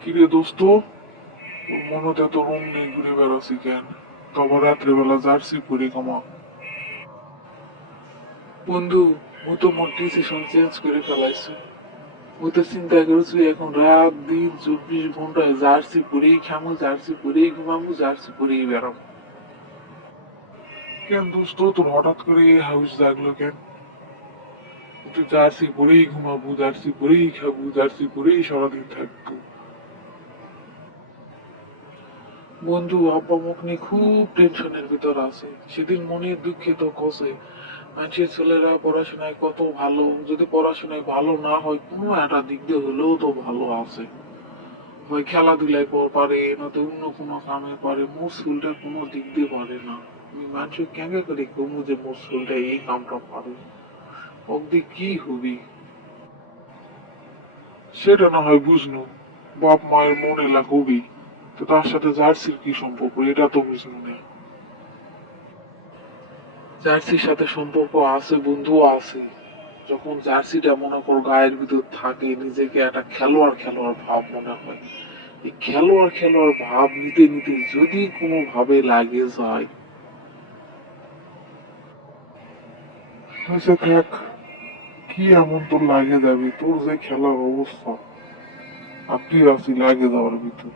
কিরে দোস্ত, তোর মনে তো রুম নেই, ঘুরে বেড়াচ্ছি কেন? তবে রাত্রেবেলা জার্সি পরে কমা। বন্ধু, মু তো মোর ডিসিশন চেঞ্জ করে ফেলাইছি। মু তো চিন্তা করছি এখন রাত দিন 24 ঘন্টায় জার্সি পরেই খামু, জার্সি পরেই ঘুমামু, জার্সি পরেই বেড়াবো। কেন দোস্ত, তোর হঠাৎ করে এই হাউস জাগলো কেন? তুই জার্সি পরেই ঘুমাবো, জার্সি পরেই খাবো, জার্সি পরেই সারাদিন থাকবো। বন্ধু, আব্বা মুখ নিয়ে খুব টেনশনের ভিতর আছে। সেদিন মনের দুঃখে তো কষে মানুষের ছেলেরা পড়াশোনায় কত ভালো, যদি পড়াশোনায় ভালো না হয় কোনো একটা দিক দিয়ে হলেও তো ভালো আছে। হয় খেলাধুলায় পারে, নয়তো অন্য কোনো কামে পারে, মোর স্কুলটা কোনো দিক দিয়ে পারে না। আমি মানুষের কেঙ্গা করে কমু যে মোর স্কুলটা এই কামটা পারে, অবধি কি হবি। সেটা না হয় বুঝনু, বাপ মায়ের মনে লাগ হবি, তো তার সাথে জার্সির কি সম্পর্ক এটা তো বুঝনু না। জার্সির সাথে সম্পর্ক আছে বন্ধু, আছে। যখন জার্সিটা মনে কর গায়ের ভিতর থাকে, নিজেকে একটা খেলোয়াড় খেলোয়াড় ভাব মনে হয়। এই খেলোয়াড় খেলোয়াড় ভাব নিতে নিতে যদি কোনো ভাবে লাগে যায়। আচ্ছা থাক, কি এমন তোর লাগে যাবি? তোর যে খেলার অবস্থা, আর তুই আছি লাগে যাওয়ার ভিতর।